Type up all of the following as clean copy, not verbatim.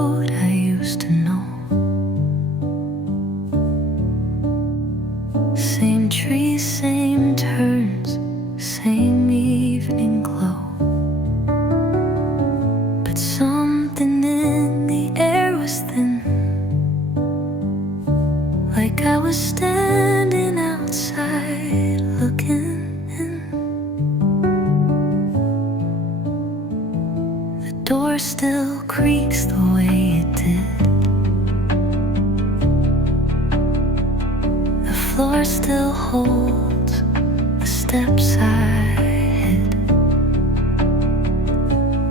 road I used to know. Same trees, same turns, same evening glow. But something in the air was thin, like I was standing outside looking in. The door still creaks the way it did. The floor still holds the steps I hid.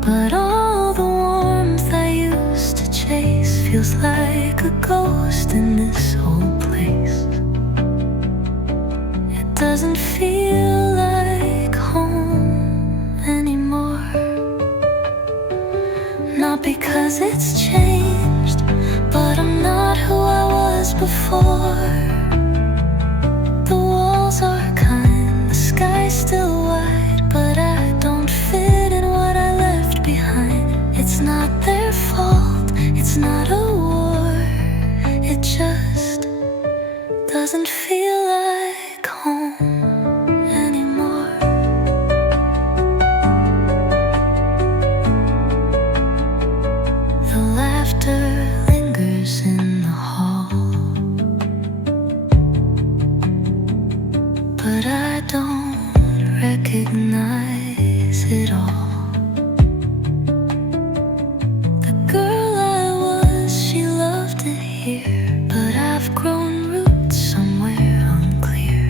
But all the warmth I used to chase feels like a ghost in this old place. It doesn't feel like home anymore. Not because it's changed, but I'm not who I was before. The walls are kind, the sky's still wide, but I don't fit in what I left behind. It's not their fault, it's not a war. It just doesn't feel like home anymore. The laughter lingers in the hall, but I don't recognize it all. The girl I was, she loved it here, but I've grown roots somewhere unclear.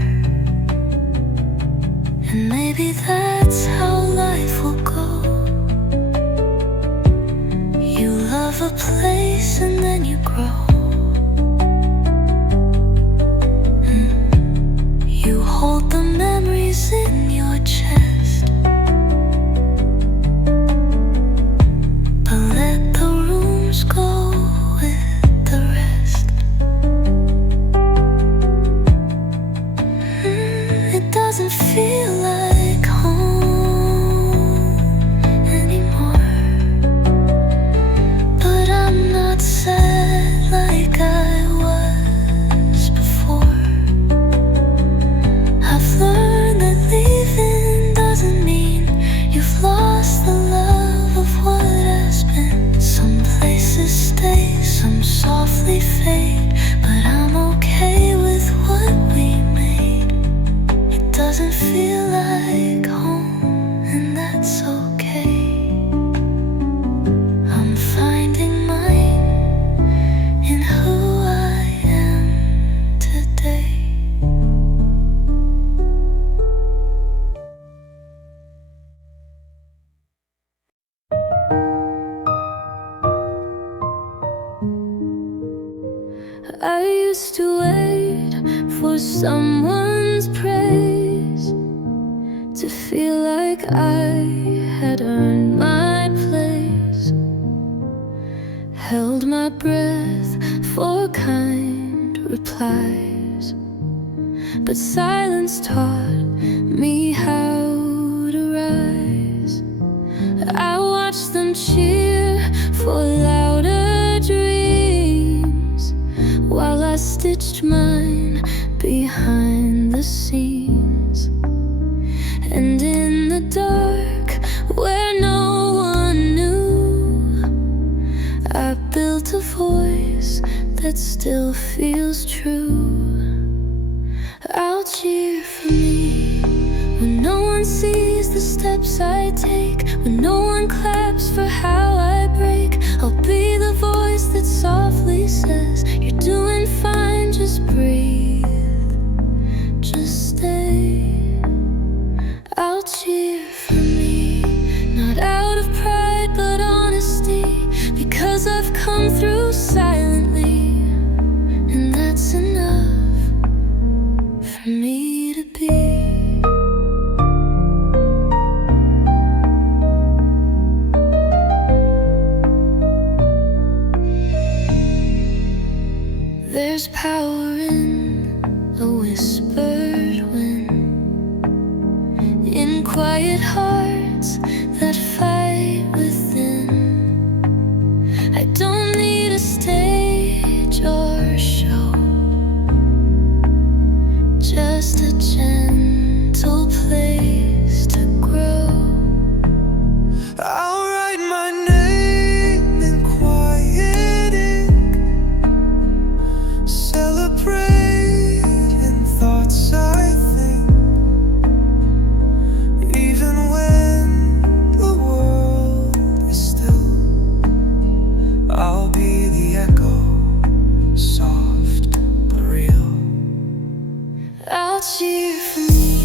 And maybe that's how life will go. You love a place and then you grow. You hold the memories in your chest, but let the rooms go with the rest. It doesn't feel like home anymore. But I'm not sad like I was before. I've learned that leaving doesn't mean you've lost the love of what has been. Some places stay, some softly fade, but I'm okay with what we made. It doesn't feel like home, and that's okay. I'm finding mine in who I am today. I used to wait for someone's praise to feel like I had earned my place. Held my breath for kind replies, but silence taught me how to rise. I watched them cheer for louder dreams, while I stitched mine behind the scenes. And in the dark, where no one knew, I built a voice that still feels true. I'll cheer for me when no one sees the steps I take, when no one claps for how I break. I'll be the voice that softly says, you're doing fine, just breathe, just stay. I'll cheer for me, not out of pride but honesty, because I've come through silently, and that's enough for me to be. There's power in a whispered wind, in quiet hearts that fight within. I don't a stage or show, just a gentle place to grow. I'll write my name in quiet ink, celebrating thoughts I think, even when the world is still. I'll be the echo, soft but real. I'll cheer for me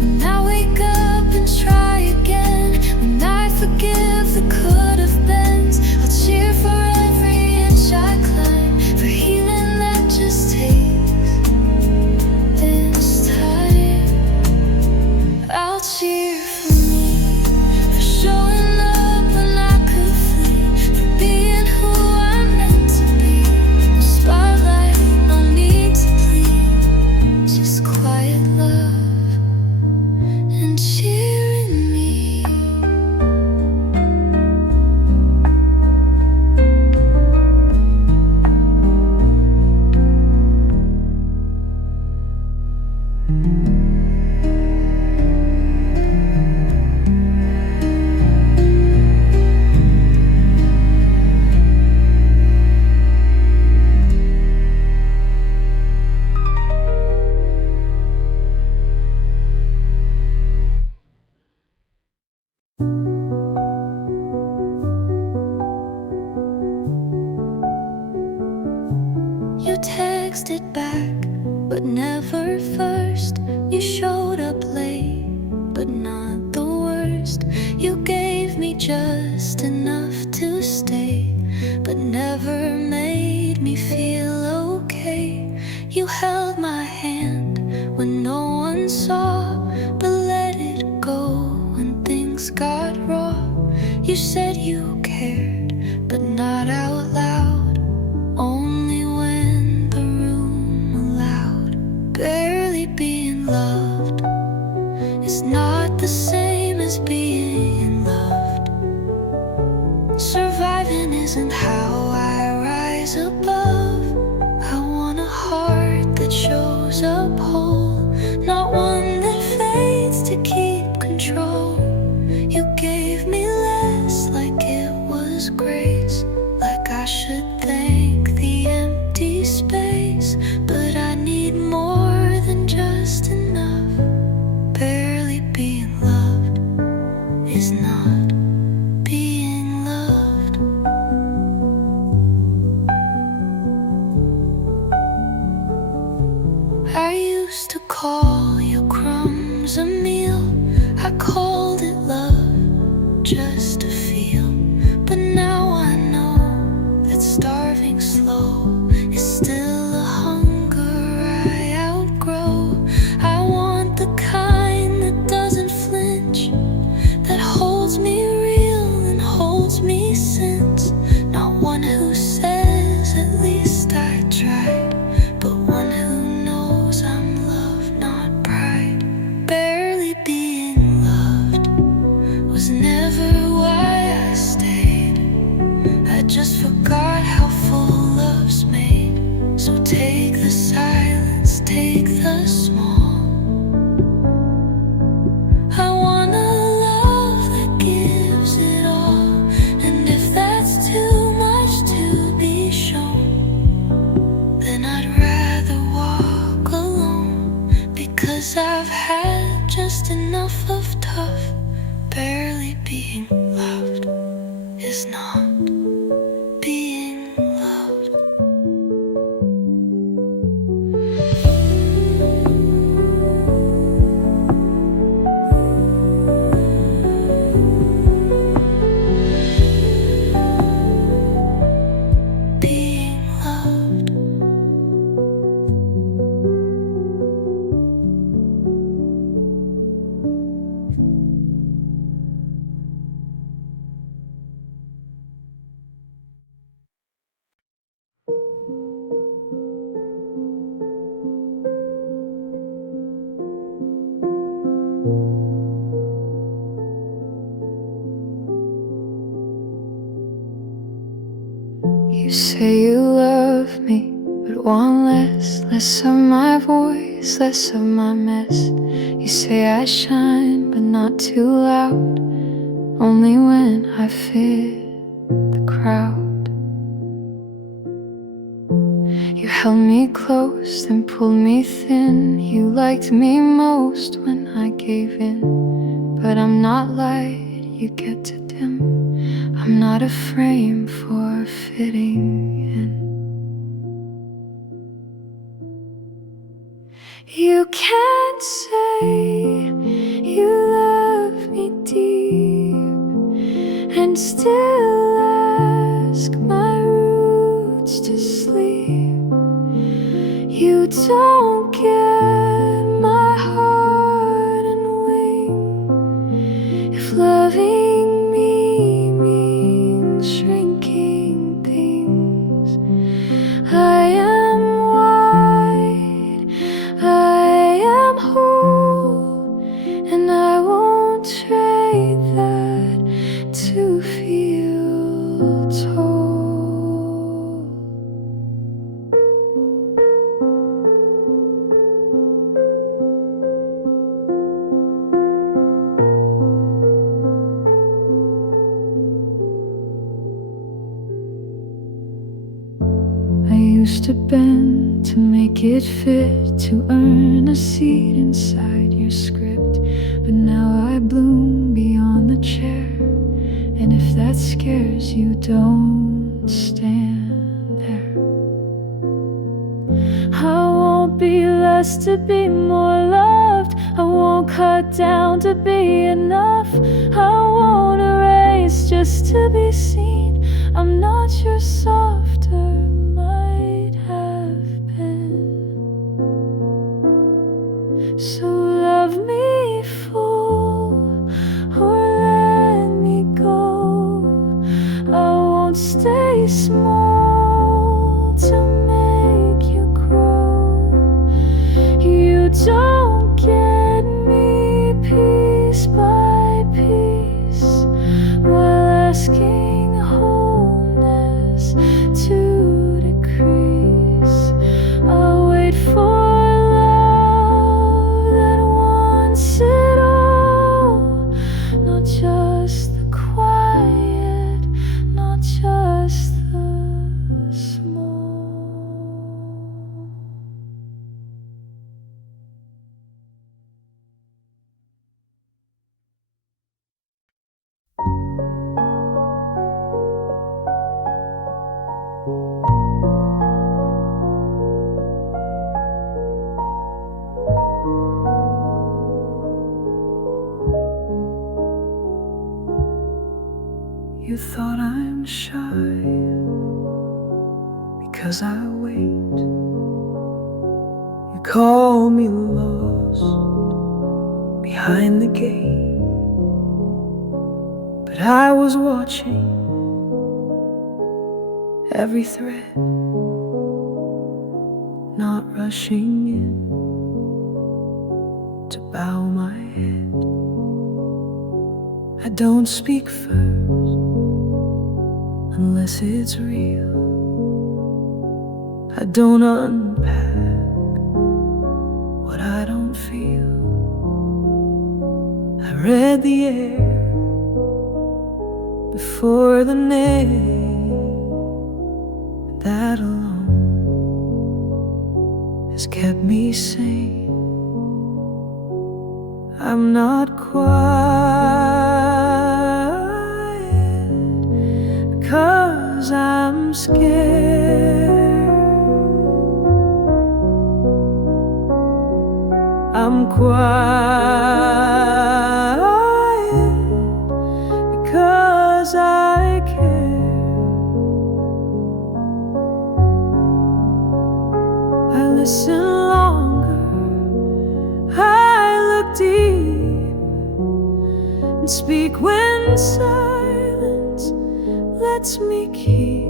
when I wake up and try again, when I forgive the could have beens. I'll cheer for every inch I climb, for healing that just takes its time. I'll cheer for me, for showing up when I could flee, for being who I'm meant to be. No spotlight, no need to plead, just quiet love and cheering me. You texted back, but never first. You showed up late, but not the worst. You gave me just enough to stay, but never made me feel okay. You held my hand when no one saw, but let it go when things got raw. You said you cared, but not out loud, only when the room allowed. Barely being loved is not the same as being loved. Surviving isn't how I rise above. I want a heart that shows up whole, not one that fades to keep control. You gave me less, like it was grace, like I should thank the empty space. But I need more than just enough. Barely being loved is not being loved. I used to call your crumbs a meal. I called it love, just to feel. But now I know that starving slow is still a hunger I outgrow. I want the kind that doesn't flinch, that holds me real and holds me since. Not one who says at least I tried, but one who knows I'm love, not pride. Barely being loved was never why I stayed. I just forgot how full love's made. So take the silence, take the small. I want a love that gives it all, and if that's too much to be shown, then I'd rather walk alone, because I've had just enough of tough. Barely being loved is not being loved. Being loved. You say you love me, but want less of my voice, less of my mess. You say I shine, but not too loud, only when I fit the crowd. You held me close, then pulled me thin. You liked me most when I gave in, but I'm not light, you get to dim. I'm not a frame for fitting in. You can't say you love me deep and still ask my roots to sleep. You don't get my heart and wing if loving me means shrinking things. I am wide, I am whole, and I won't trade that to feel told. I used to bend to make it fit, to earn a seat inside your script, but now I bloom beyond the chair. And if that scares you, don't stand there. I won't be less to be more loved. I won't cut down to be enough. I won't erase just to be seen. I'm not your softer might have been. So love me full or let me go. I won't stay small to make you grow. You don't get me piece by piece while asking wholeness to decrease. I'll wait for love that wants it all, not just the quiet, not just the small. You thought I'm shy because I wait. You call me lost behind the gate, but I was watching every thread, not rushing in to bow my head. I don't speak first unless it's real. I don't unpack what I don't feel. I read the air before the name. That alone has kept me sane. I'm not quiet because I'm scared. I'm quiet because I care. I listen longer, I look deep, and speak when silence lets me keep.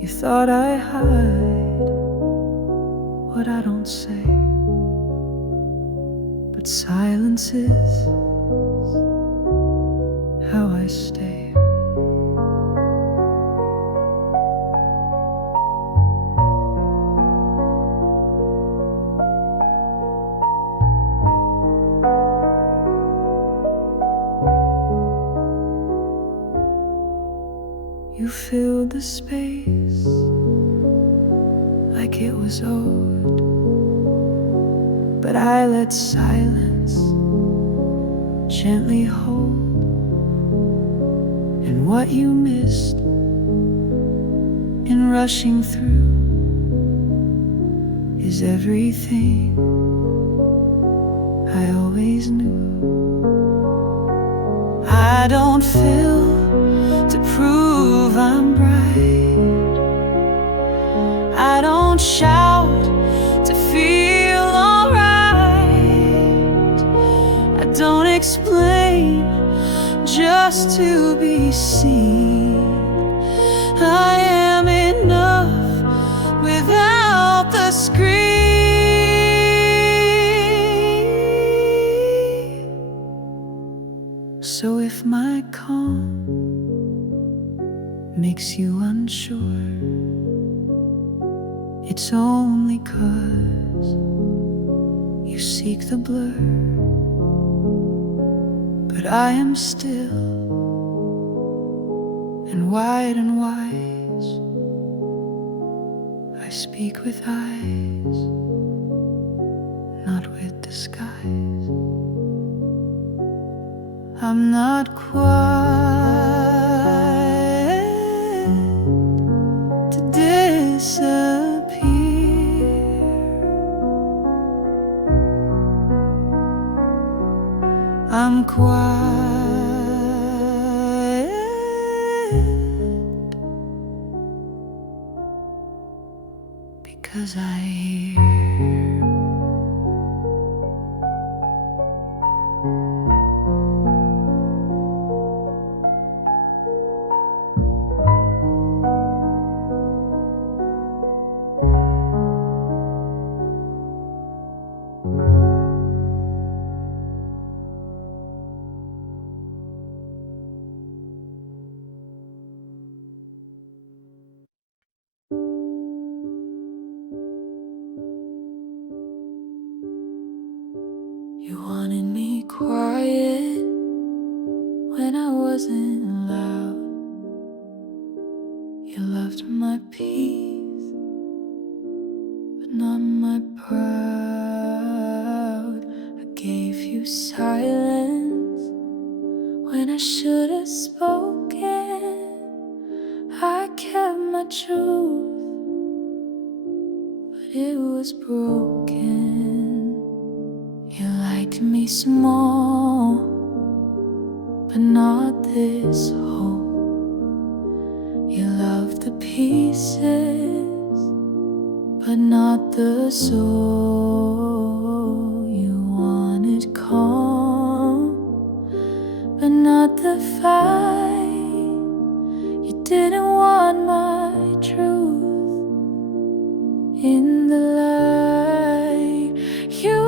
You thought I hide what I don't say, but silence is how I stay. filled the space like it was owed, but I let silence gently hold. And what you missed in rushing through is everything I always knew. I don't fill to prove I'm bright. I don't shout to feel alright. I don't explain just to be seen. I am enough without the scream. So if my calm makes you unsure, it's only 'cause you seek the blur. But I am still and wide and wise. I speak with eyes, not with disguise. I'm not quiet to disappear. I'm quiet because I hear. You wanted me quiet when I wasn't loud. You loved my peace, but not my proud. I gave you silence when I should have spoken. I kept my truth, but it was broken. You liked me small, but not this whole. You loved the pieces, but not the soul. You wanted calm, but not the fight. You didn't want my truth in the light. You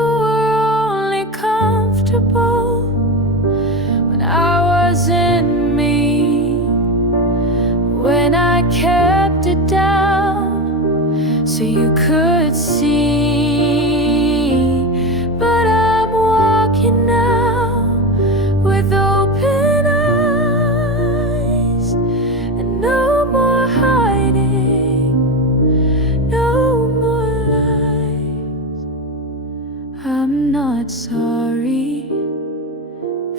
when I wasn't me, when I kept it down so you could see. But I'm walking now with open eyes, and no more hiding, no more lies. I'm not sorry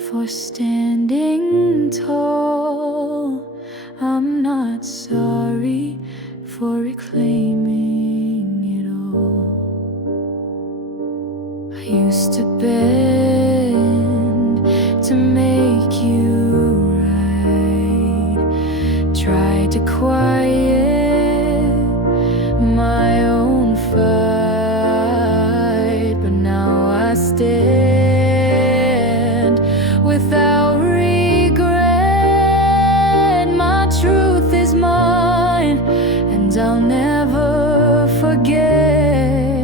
for standing tall. I'm not sorry for reclaiming it all. I used to bend to make you right, tried to quiet my own fight, but now I stand without regret. My truth is mine, and I'll never forget.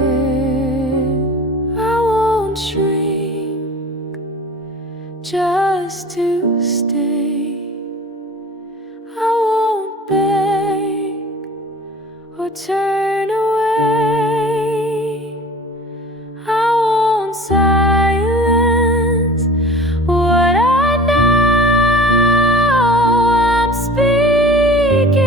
I won't shrink just to stay. I won't beg or turn away. I won't silence what I know. I'm speaking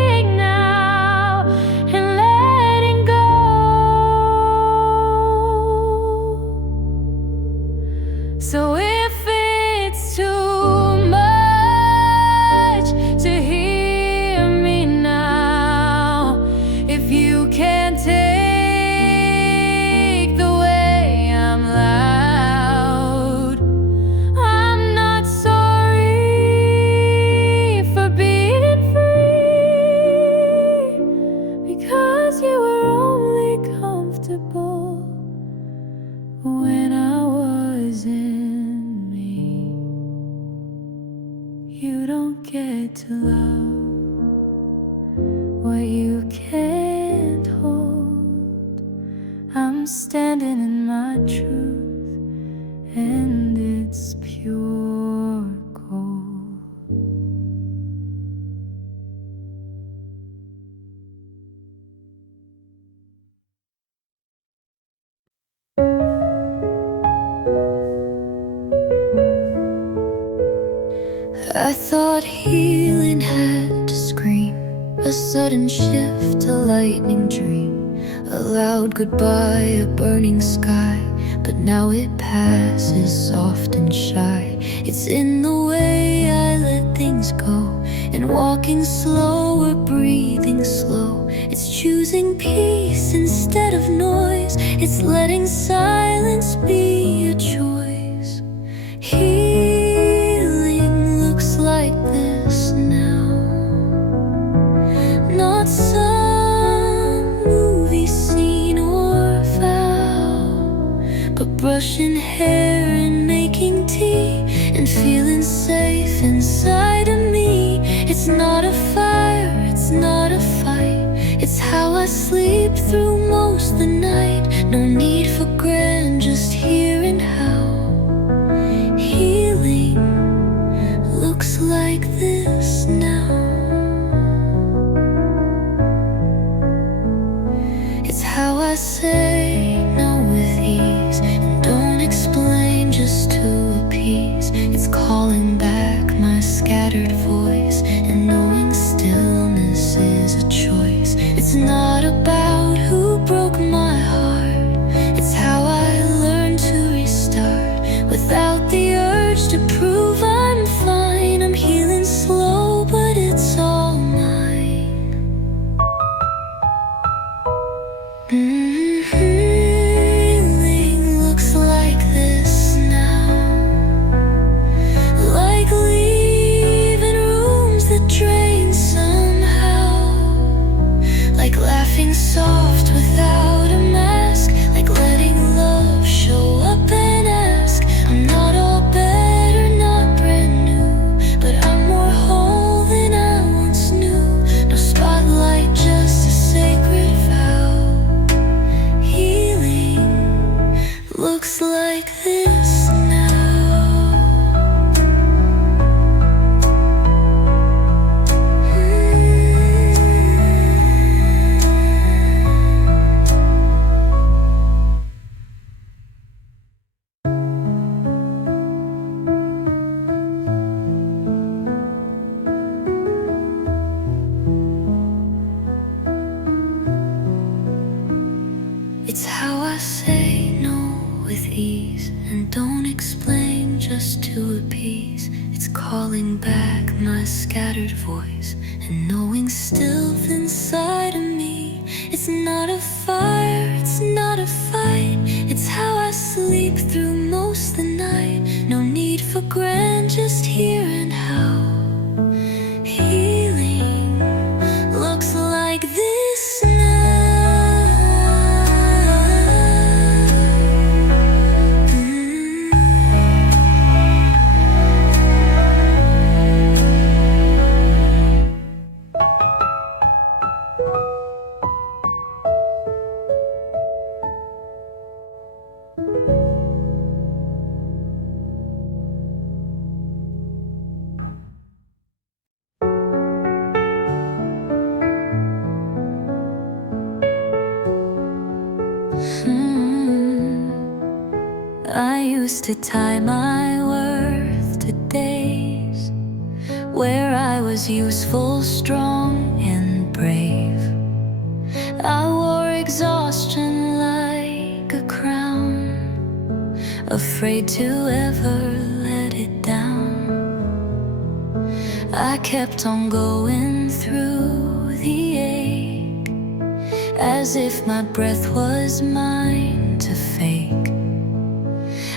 what you can't hold. I'm standing in my truth, and it's pure gold. I thought healing had to scream, a sudden shift, a lightning dream, a loud goodbye, a burning sky. But now it passes soft and shy. It's in the way I let things go, and walking slow or breathing slow. It's choosing peace instead of noise. It's letting silence be a choice. Healing looks like this now, not some movie scene or vow, but brushing hair and making tea and feeling safe inside of me. It's not a fire, it's not a fight. It's how I sleep through most the night. No need for grand, just hearing how healing looks like this now. It's how I say no with ease, and don't explain just to appease. It's calling back my scattered voice, and knowing stillness is a choice. It's not about who broke my heart. It's how I learned to restart without the urge to prove I'm fine. I'm healing slow, but it's all mine. Healing looks like this now, like leaving rooms that drain somehow, like laughing soft without a mask, like letting love show up and ask. I'm not all better, not brand new, but I'm more whole than I once knew. No spotlight, just a sacred vow. Healing looks like this now. It's how I say no with ease, and don't explain just to appease. It's calling back my scattered voice, and knowing still inside of me. It's not a fire, it's not a fight. It's how I sleep through most the night. No need for grand, just hearing how healing looks like this now. I used to tie my worth to days where I was useful, strong, and brave. I wore exhaustion like a crown, afraid to ever let it down. I kept on going through the ache, as if my breath was mine to fake.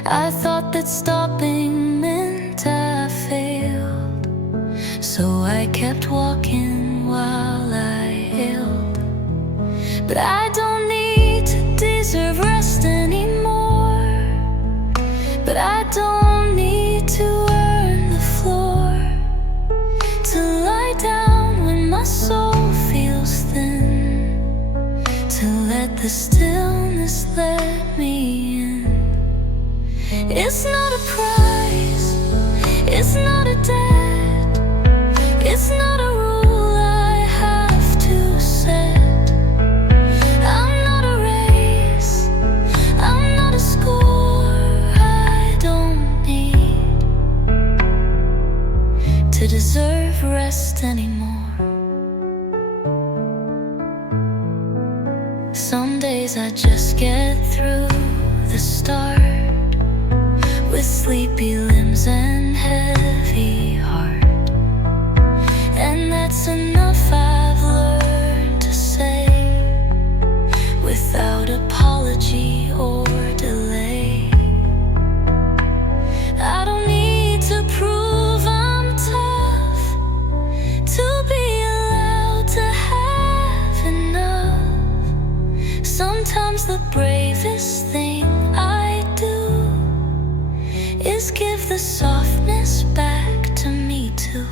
I thought that stopping meant I failed, so I kept walking while I healed. But I don't need to deserve rest anymore, but I don't need to earn the floor, to lie down when my soul feels the stillness let me in. It's not a prize, it's not a debt, it's not a rule I have to set. I'm not a race, I'm not a score I don't need to deserve rest anymore. Some days I just get through the start with sleepy limbs and heavy heart, and that's enough I've learned to say without apology or delay. I don't need to prove I'm tough to be allowed to have enough. Sometimes the bravest thing I do is give the softness back to me too.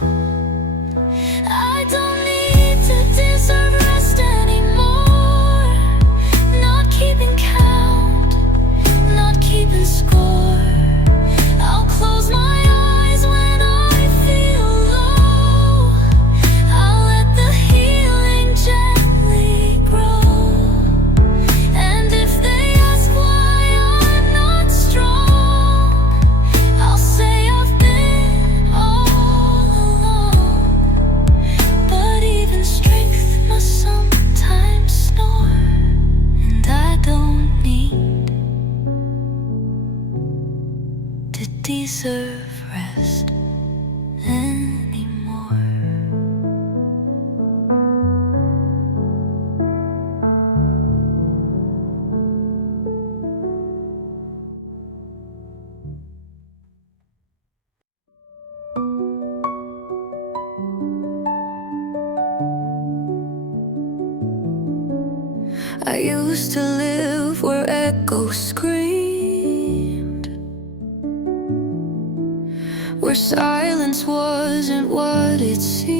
I don't need to deserve rest anymore. Not keeping count, not keeping score. I'll close my eyes when I feel low. I'll let the healing gently grow. And if they ask why I'm not strong, I'll say I've been all along. But even strength must sometimes snore, and I don't need to deserve rest anymore. I used to live where echoes screamed, where silence wasn't what it seemed.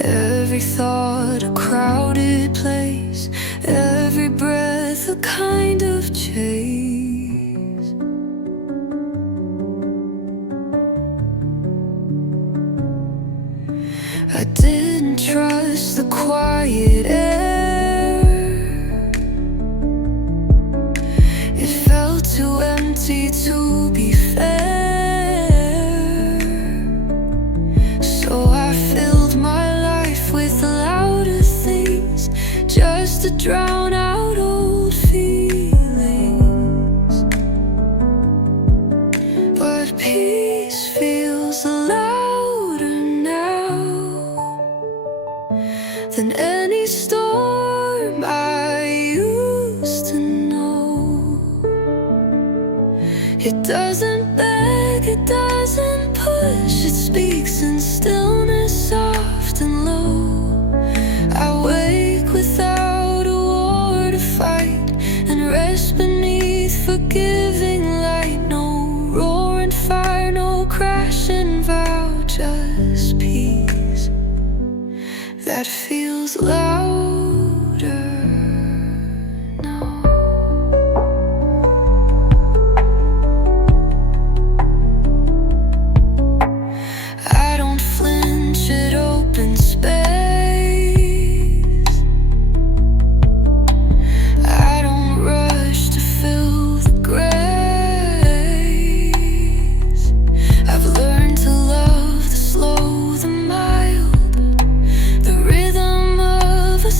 Every thought a crowded place, every breath a kind of chase. I didn't trust the quiet air. It felt too empty to be fair. So I filled my life with louder things, just to drown out old feelings. But peace feels louder now than any storm I used to know. It doesn't beg, it doesn't push, it speaks in stillness, soft and low. I wake without a war to fight, and rest beneath forgiving light. No roaring fire, no crashing vow, just peace that feels louder now. I don't flinch at open space. I don't rush to fill the grace. I've learned to love the slow, the mild, the rhythm of a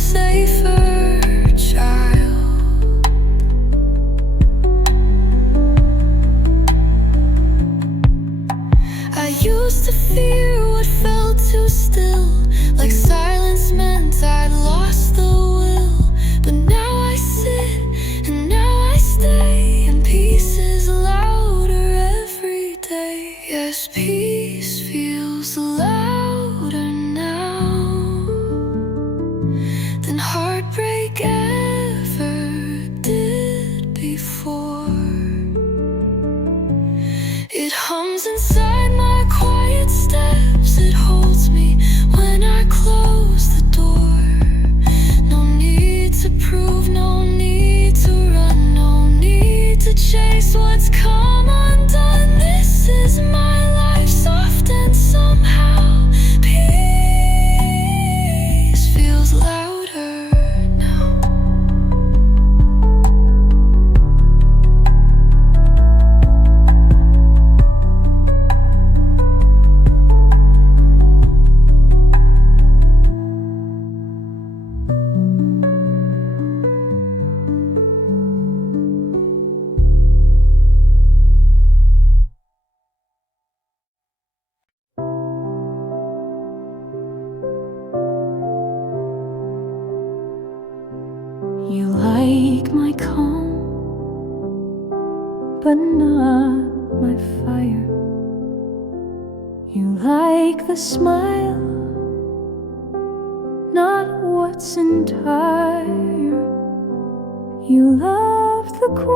my calm, but not my fire. You like the smile, not what's entire. You love the quiet,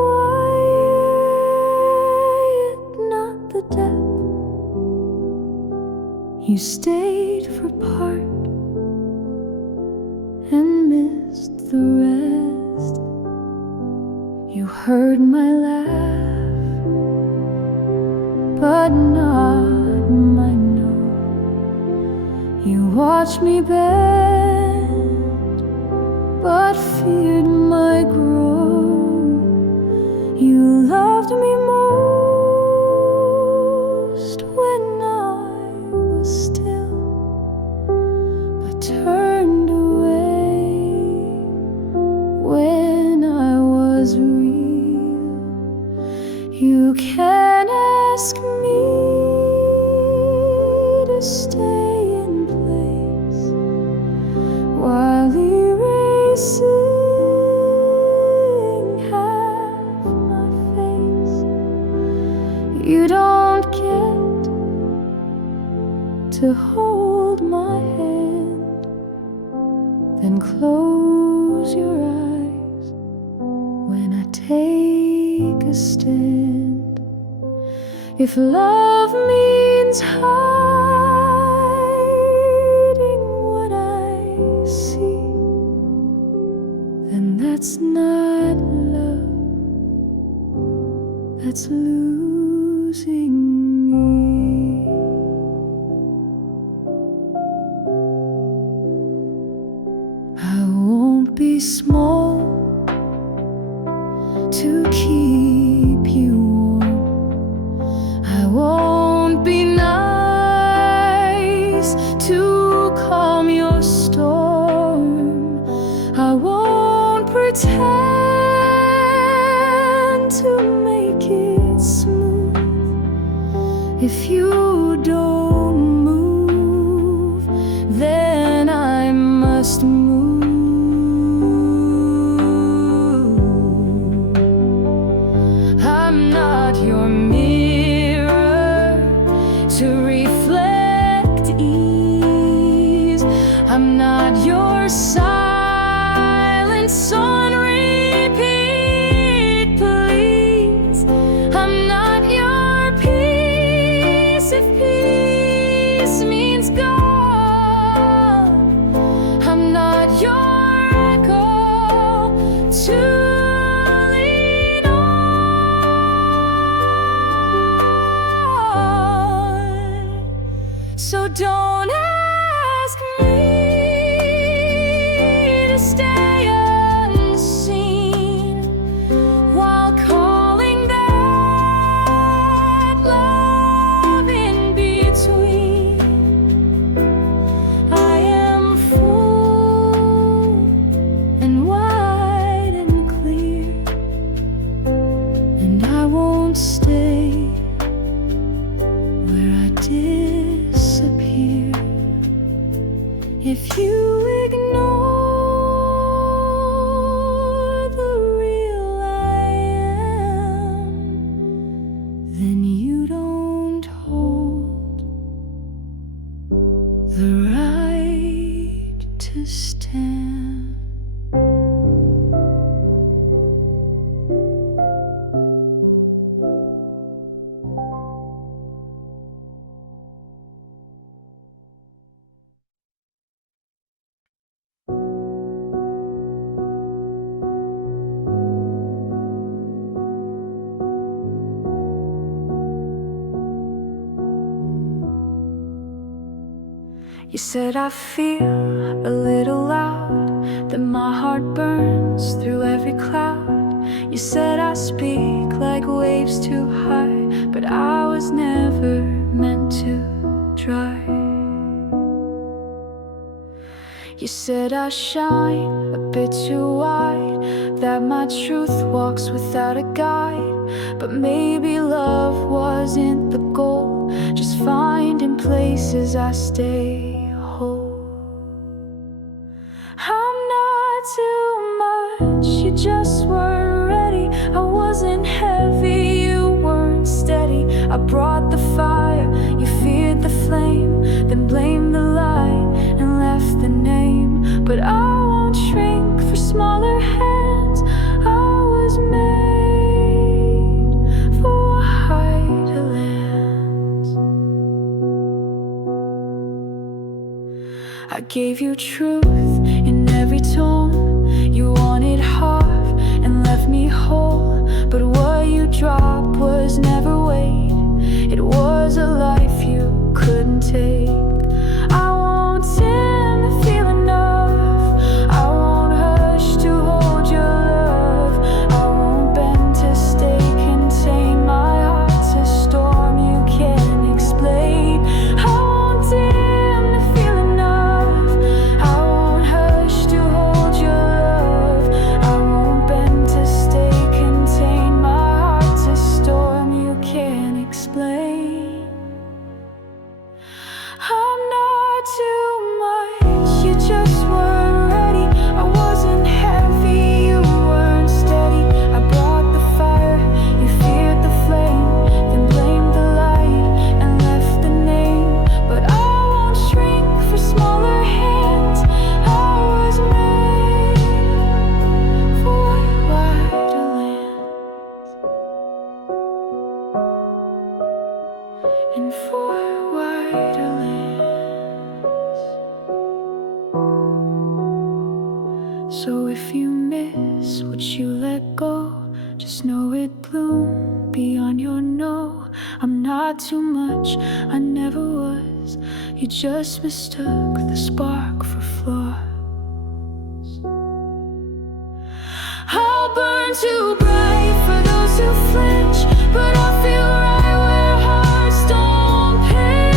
not the depth. You stayed for part and missed the rest. You heard my laugh, but not my no. You watched me bend, but feared my grow. You loved me most when I was still, but turned away when I was real. You can ask me to stay in place while erasing half my face. You don't get to hold my hand, then close your eyes when I take a stand. If love means hiding what I see, then that's not love, that's losing me. I won't be small to keep you warm. I won't be nice to calm your storm. I won't pretend to make it smooth. If you don't move, then I must move. I'm not your mirror to reflect ease. I'm not your silence on repeat, please. I'm not your peace if peace means gone. I'm not your echo to lean on. So don't ask me to stay unseen while calling that love in between. I am full and wide and clear, and I won't stay where I disappear. If you ignore the real I am, then you don't hold the right to stand. You said I feel a little loud, that my heart burns through every cloud. You said I speak like waves too high, but I was never meant to dry. You said I shine a bit too wide, that my truth walks without a guide. But maybe love wasn't the goal, just finding places I stay whole. I'm not too much, you just were wasn't heavy, you weren't steady. I brought the fire, you feared the flame, then blamed the light and left the name. But I won't shrink for smaller hands. I was made for wider lands. I gave you truth in every tone. You wanted half and left me whole, but what you dropped was never weight. It was a life you couldn't take. I won't dim the feeling of, I won't hush to hold your love. I won't bend to stay contained. My heart's a storm you can't explain. I won't dim the feeling of, I won't hush to hold your love. I won't bend to stay contained. My heart's a storm you can't explain. I'm not too much, you just weren't ready. I wasn't heavy, you weren't steady. I brought the fire, you feared the flame, then blamed the light and left the name. But I won't shrink for smaller hands. I was made for wider lands, and for wider lands. So if you miss what you let go, just know it bloomed beyond your no. I'm not too much, I never was. You just mistook the spark for flaws. I'll burn too bright for those who flinch, but I feel right where hearts don't pitch.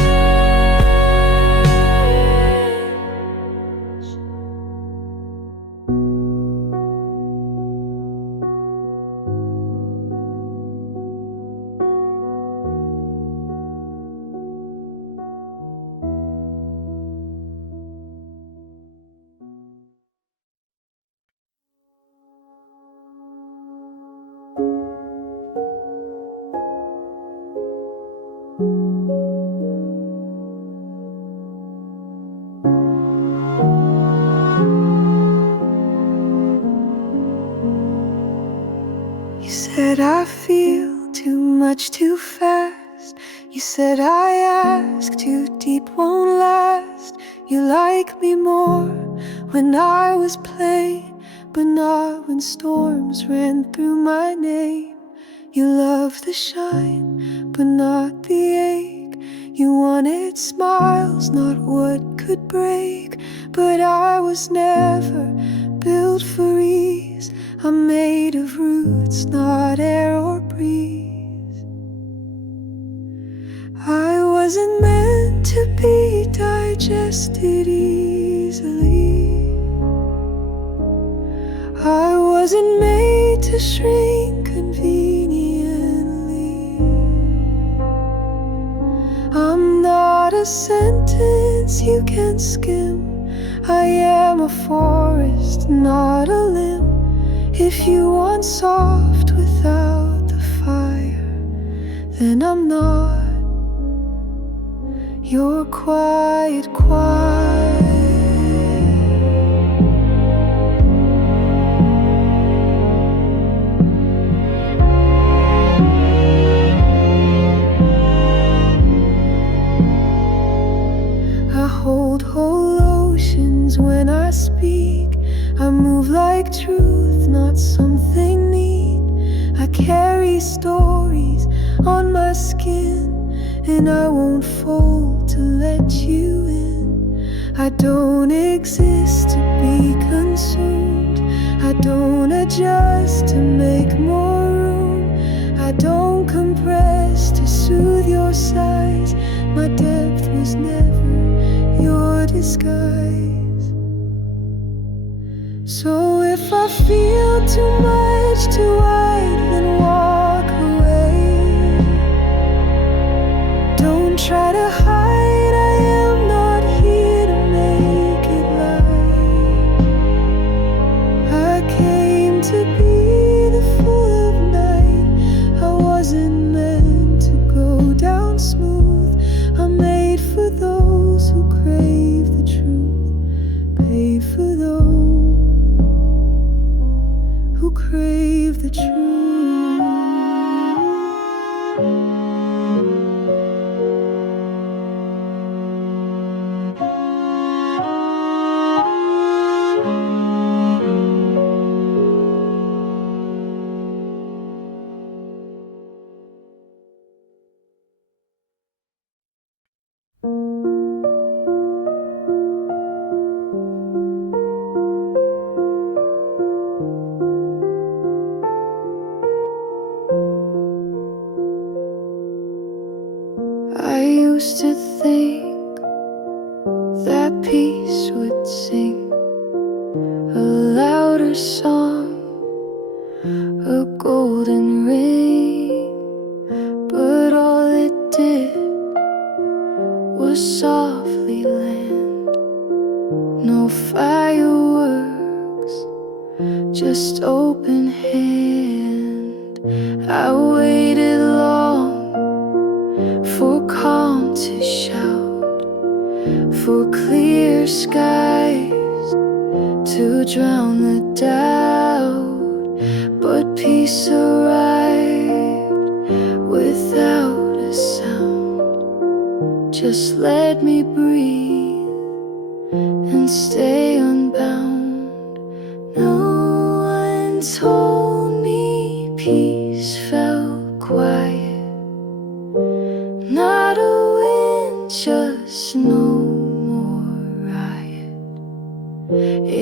You said I feel too much too fast. You said I ask too deep won't last. You like me more when I was plain, but not when storms ran through my name. You love the shine, but not the ache. You wanted smiles, not what could break. But I was never built for ease. I'm made of roots, not air or breeze. I wasn't meant to be digested easily. I wasn't made to shrink conveniently. I'm not a sentence you can skim. I am a forest, not a limb. If you want soft without the fire, then I'm not. You're quiet, quiet. I hold whole oceans when I speak. I move like truth, not something neat. I carry stories on my skin, and I won't fold to let you in. I don't exist to be consumed. I don't adjust to make more room. I don't compress to soothe your sighs. My depth was never your disguise. So if I feel too much too wide, then walk away. Don't try to hide, I am not here to make it right. I came to be the full of night. peace would sing a louder song, a golden ring, but all it did was softly land. No fireworks, just open hand. I waited long for calm to shout, for clear skies to drown the doubt. But peace arrived without a sound. Just let me breathe and stay unbound. No one told me peace felt quiet, not a wind, just no more riot.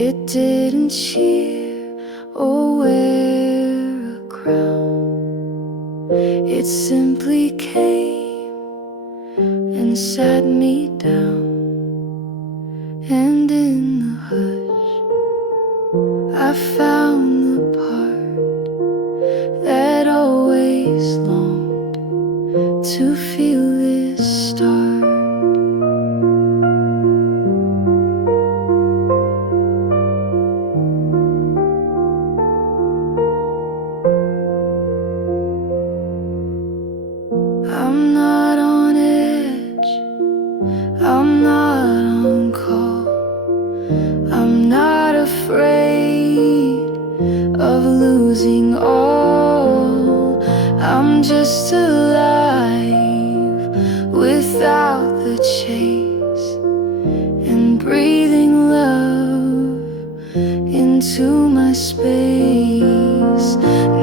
It didn't cheer or wear a crown, it simply came and sat me down. And in the hush I found the part that always longed to feel this start. I'm not on edge, I'm not on call, I'm not afraid of losing all. I'm just alive without the chase, and breathing love into my space.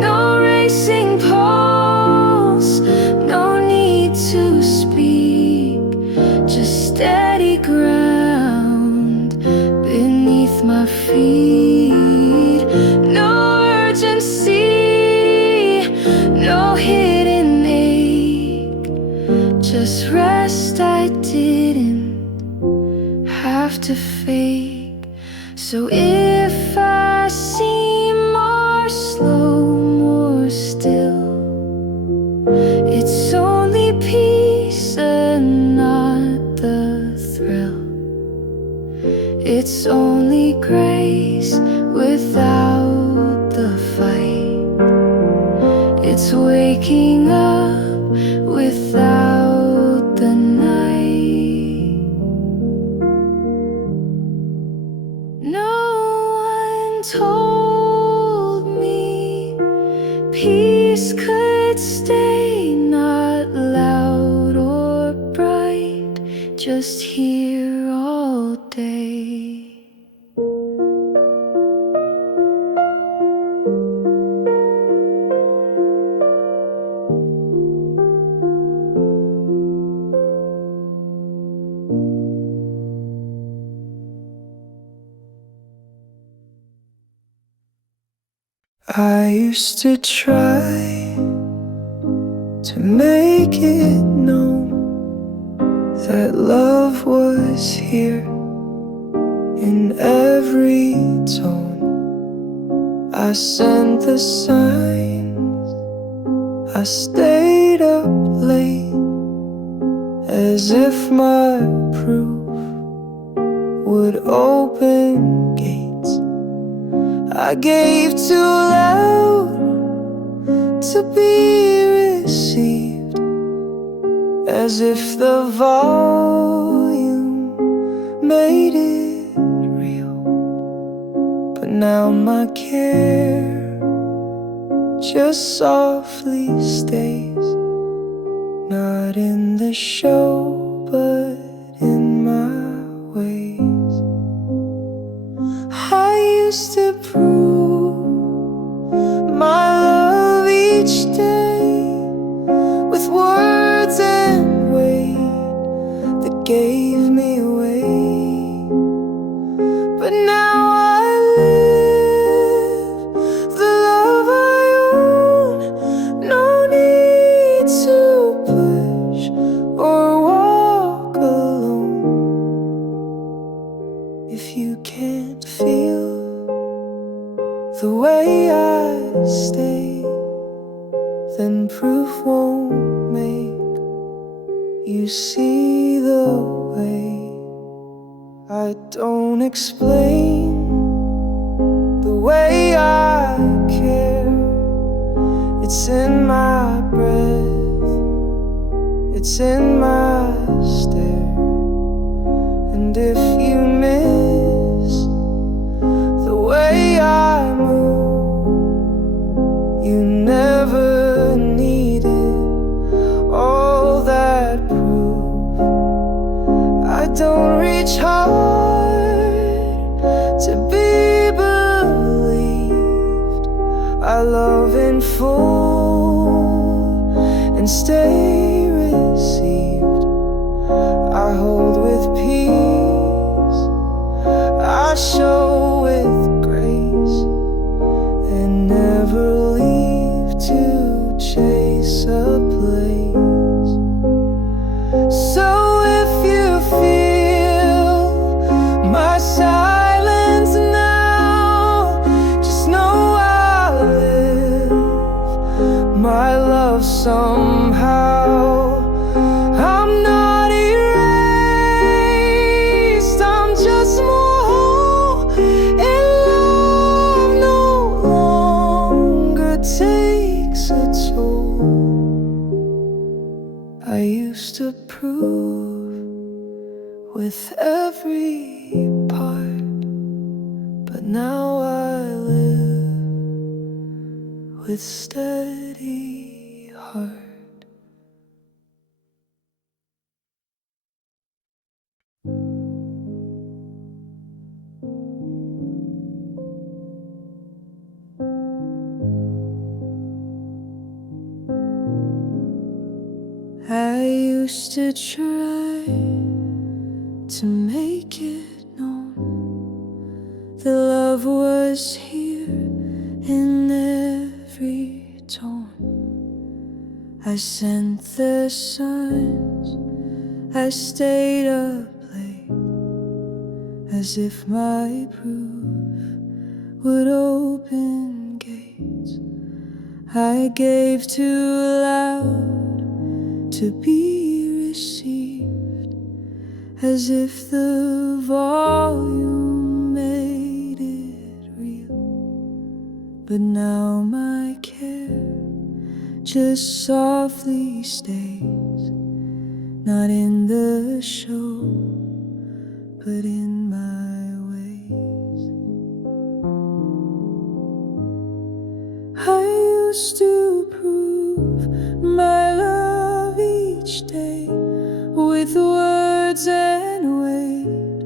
No racing pulse, no need to speak, just steady ground beneath my feet. No urgency, no hidden ache, just rest I didn't have to fake. So if I seem more slow, more still, it's only peace and not the thrill. It's only grace without the fight. It's waking up without the night. No one told me peace could stay, not loud or bright, just here all day. I used to try to make it known that love was here in every tone. I sent the signs, I stayed up late, as if my proof would open gates. I gave too loud to be received, as if the volume made it real. But now my care just softly stays, not in the show but in my ways. I used to prove my love each day with words and weight that gave me away. But now I live the love I own, no need to push or walk alone. if you can't feel the way I stay, then proof won't make you see the way. I don't explain the way I care. It's in my breath, it's in my stare. And if you miss the way I move, you never needed all that proof. I don't reach hard to be believed. I love in full and stay received. I hold with peace, I show with grace, and never leave to chase a place. So if you feel my silence now, just know I live my love somehow. I'm not erased, I'm just more whole, and love no longer takes a toll. I used to prove with every part, but now I live with steady heart. I used to try to make it known the love was here in every tone. I sent the signs, I stayed up late, as if my proof would open gates. I gave too loud to be received, as if the volume made it real. But now my care just softly stays, not in the show, but in my ways. I used to prove my love each day with words and weight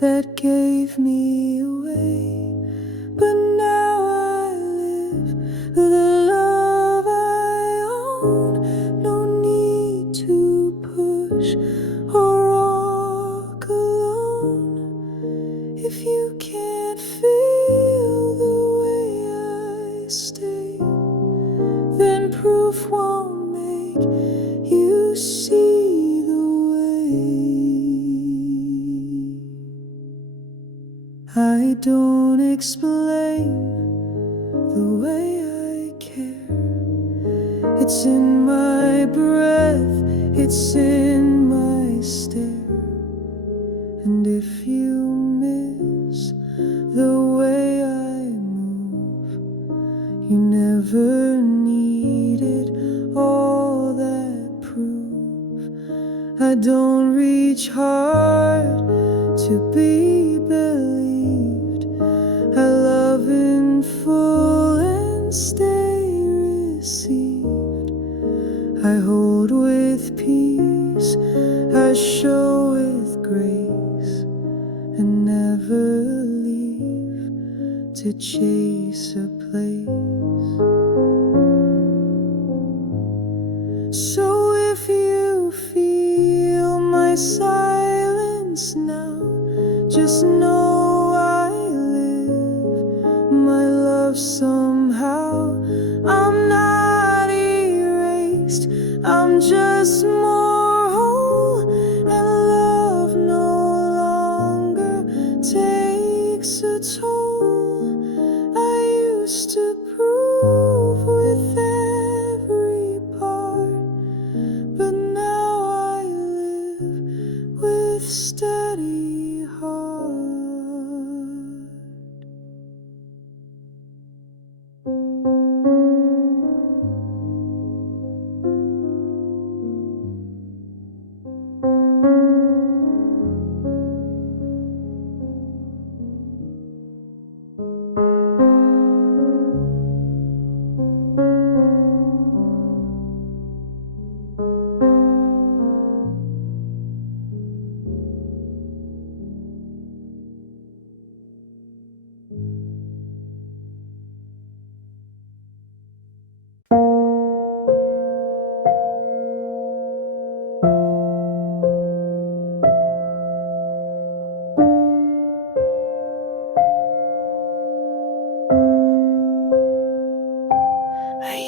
that gave me away. But now I live the love I own. No need to push or walk alone. If you can't feel the way I stay, then proof won't make you see the way. I don't explain the way I care. It's in my breath, it's in my stare. And if you miss the way I move, you never needed all that proof. I don't reach hard to be believed. I love in full and stay received. I hold with peace, I show with grace, and never leave to chase a place. So if you feel my silence now, just know I live my love somehow. I'm not erased, I'm just more whole, and love no longer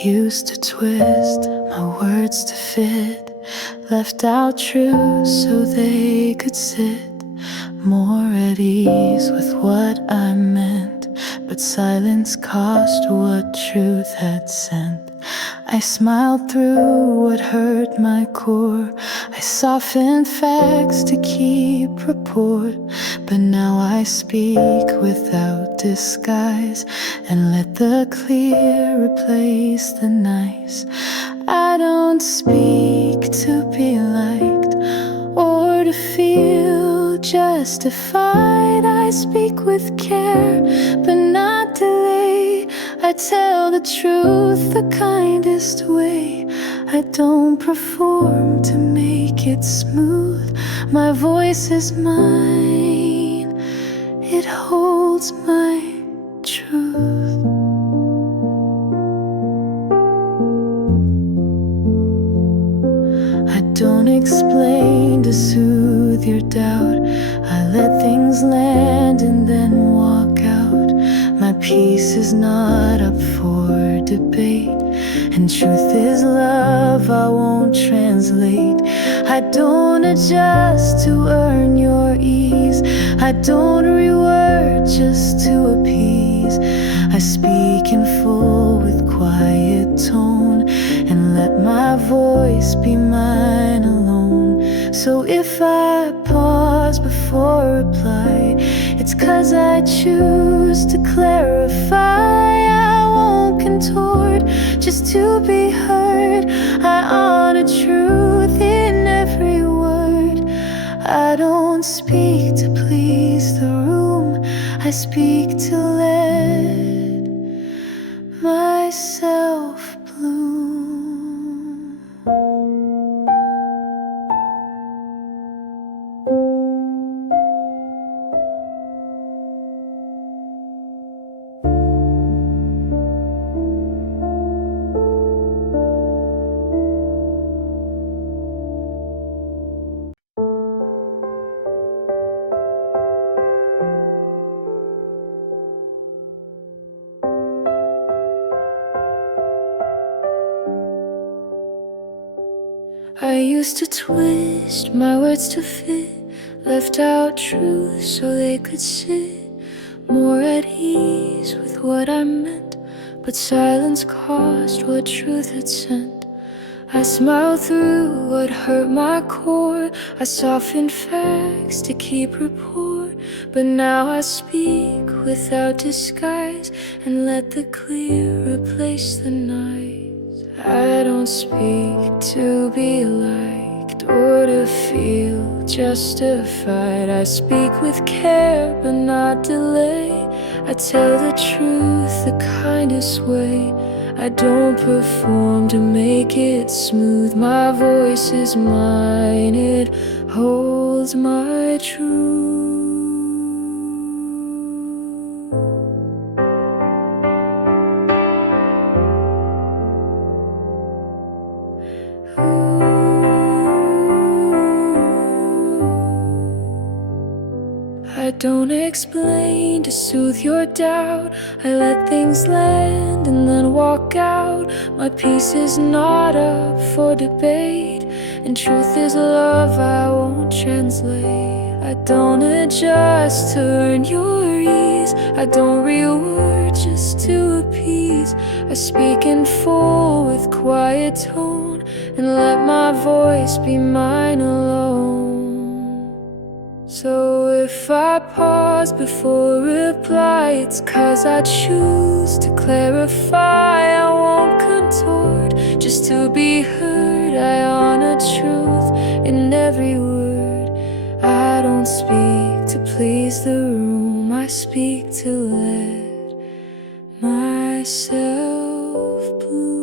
used to twist my words to fit, left out truths so they could sit more at ease with what I meant. But silence cost what truth had sent. I smiled through what hurt my core. I softened facts to keep rapport. But now I speak without disguise and let the clear replace the nice. I don't speak to be liked or to feel justified. I speak with care, but not delay. I tell the truth the kindest way. I don't perform to make it smooth. My voice is mine, it holds my truth. I don't explain to soothe your doubt. I let things land and then walk out. My peace is not up for debate, and truth is love I won't translate. I don't adjust to earn your ease. I don't reword just to appease. I speak in full with quiet tone and let my voice be mine alone. So if I pause before reply, it's 'cause I choose to clarify. I won't contort just to be heard. I honor truth in every word. I don't speak to please the room. I speak to let myself bloom. I used to twist my words to fit, left out truths so they could sit more at ease with what I meant. But silence cost what truth had sent. I smiled through what hurt my core. I softened facts to keep rapport. But now I speak without disguise and let the clear replace the nice. I don't speak to be liked or to feel justified. I speak with care but not delay. I tell the truth the kindest way. I don't perform to make it smooth. My voice is mine, it holds my truth. I don't explain to soothe your doubt. I let things land and then walk out. My peace is not up for debate, and truth is love I won't translate. I don't adjust to earn your ease. I don't reword just to appease. I speak in full with quiet tone and let my voice be mine alone. So if I pause before reply, it's 'cause I choose to clarify. I won't contort just to be heard. I honor truth in every word. I don't speak to please the room. I speak to let myself bloom.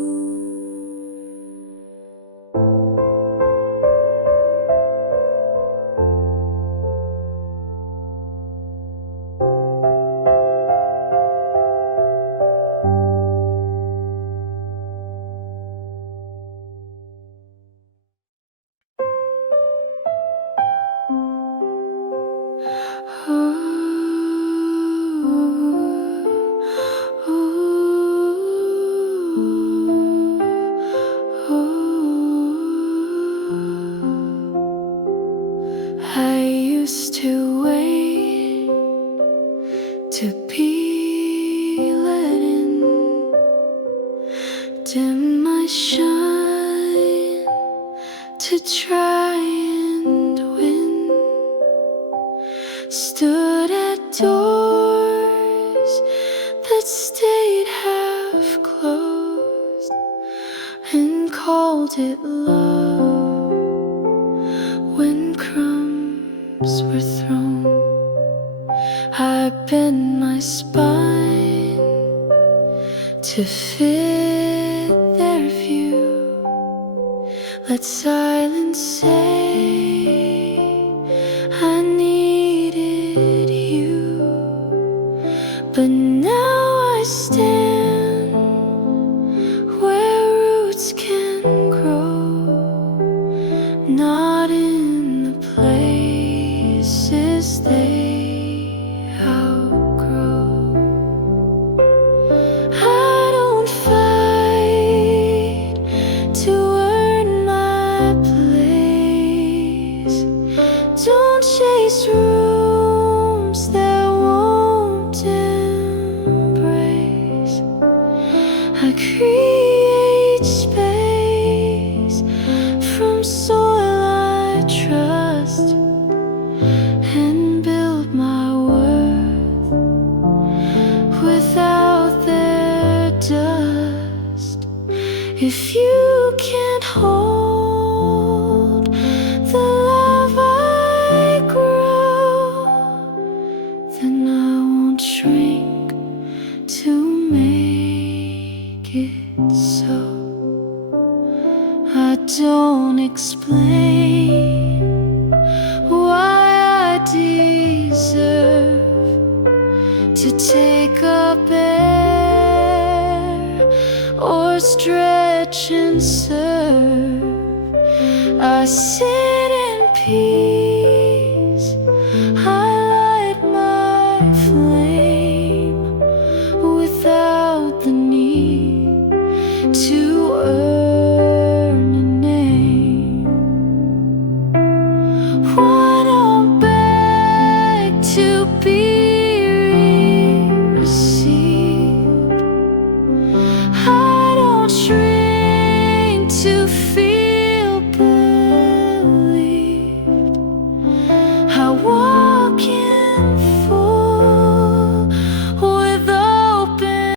stood at doors that stayed half closed and called it love when crumbs were thrown. I bent my spine to fit their view. Let silence say I needed you, but now I stand where roots can grow, not in the places they outgrow. I don't fight to earn my place, don't chase rooms that won't embrace. I create space from soil I trust and build my worth without their dust. If you can't hold the love I grow, then I won't shrink to make it so. I don't explain why I deserve to take up air or stretch and serve. I say